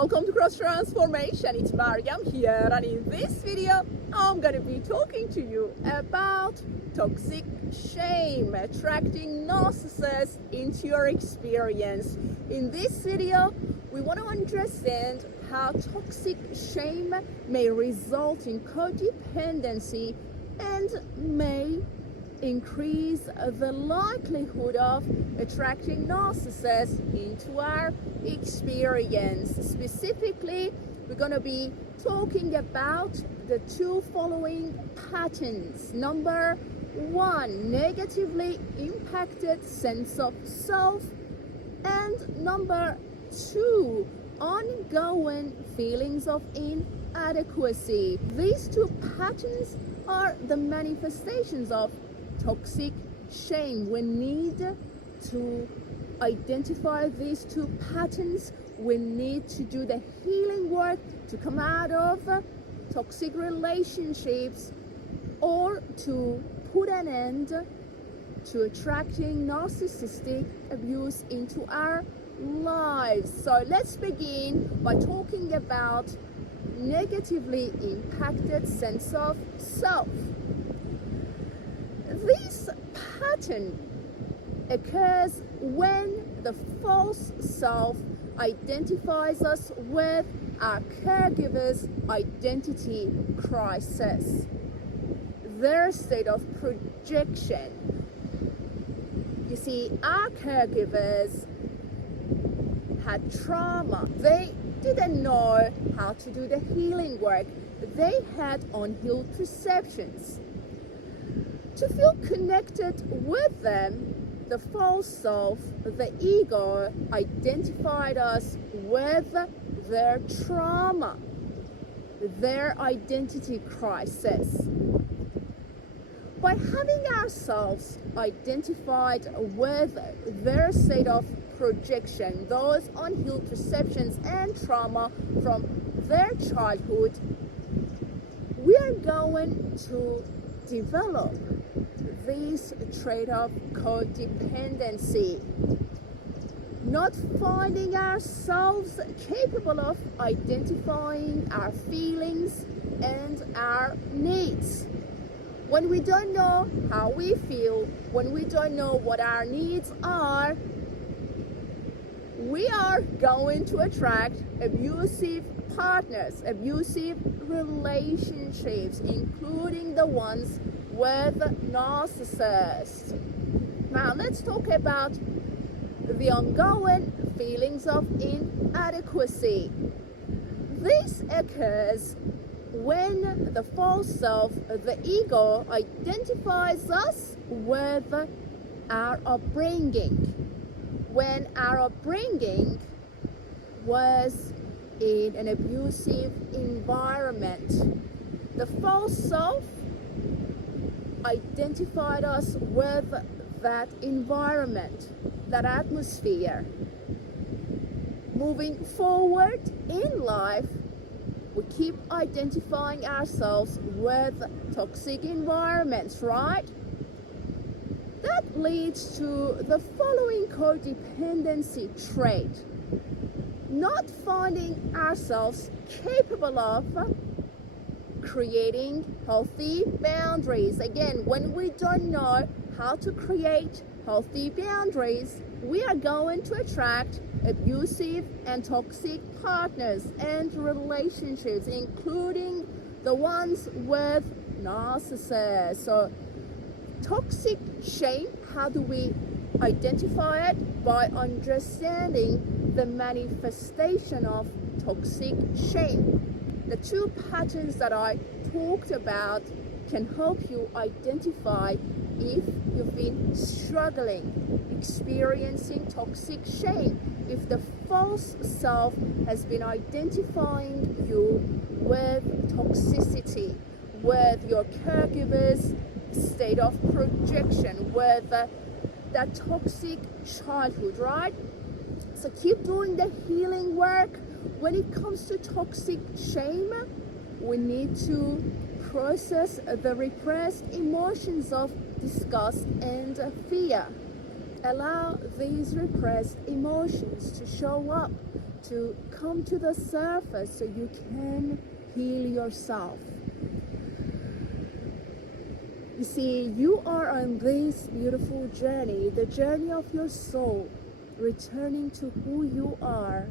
welcome to Cross Transformation. It's Mariam here, and in this video I'm going to be talking to you about toxic shame, attracting narcissists into your experience. In this video we want to understand how toxic shame may result in codependency and may increase the likelihood of attracting narcissists into our experience. Specifically, we're going to be talking about the two following patterns. Number one, negatively impacted sense of self, and number two, ongoing feelings of inadequacy. These two patterns are the manifestations of toxic shame. We need to identify these two patterns. We need to do the healing work to come out of toxic relationships, or to put an end to attracting narcissistic abuse into our lives. So let's begin by talking about negatively impacted sense of self. This pattern occurs when the false self identifies us with our caregiver's identity crisis, their state of projection. You see, our caregivers had trauma. They didn't know how to do the healing work. They had unhealed perceptions. To feel connected with them, the false self, the ego, identified us with their trauma, their identity crisis. By having ourselves identified with their state of projection, those unhealed perceptions and trauma from their childhood, we are going to develop this trait of codependency, not finding ourselves capable of identifying our feelings and our needs. When we don't know how we feel, when we don't know what our needs are, we are going to attract abusive partners, abusive relationships, including the ones with narcissists. Now let's talk about the ongoing feelings of inadequacy. This occurs when the false self, the ego, identifies us with our upbringing. When our upbringing was in an abusive environment, the false self identified us with that environment, that atmosphere. Moving forward in life, we keep identifying ourselves with toxic environments, right? That leads to the following codependency trait: not finding ourselves capable of creating healthy boundaries. Again, when we don't know how to create healthy boundaries, we are going to attract abusive and toxic partners and relationships, including the ones with narcissists. So toxic shame, how do we identify it? By understanding the manifestation of toxic shame. The two patterns that I talked about can help you identify if you've been struggling, experiencing toxic shame, if the false self has been identifying you with toxicity, with your caregiver's state of projection, with that toxic childhood, right? So keep doing the healing work. When it comes to toxic shame, we need to process the repressed emotions of disgust and fear. Allow these repressed emotions to show up. to come to the surface so you can heal yourself. You see, you are on this beautiful journey, the journey of your soul, returning to who you are,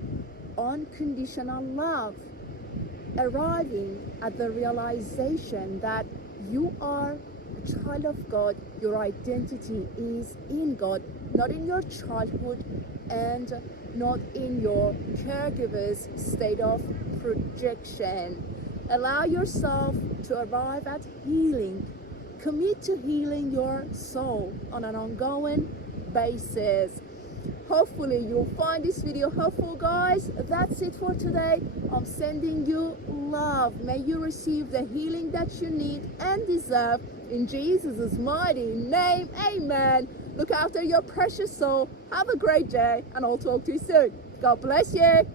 unconditional love, arriving at the realization that you are a child of God. Your identity is in God, not in your childhood and not in your caregiver's state of projection. Allow yourself to arrive at healing. Commit to healing your soul on an ongoing basis. Hopefully you'll find this video helpful, guys. That's it for today. I'm sending you love. May you receive the healing that you need and deserve in Jesus' mighty name. Amen. Look after your precious soul. Have a great day, and I'll talk to you soon. God bless you.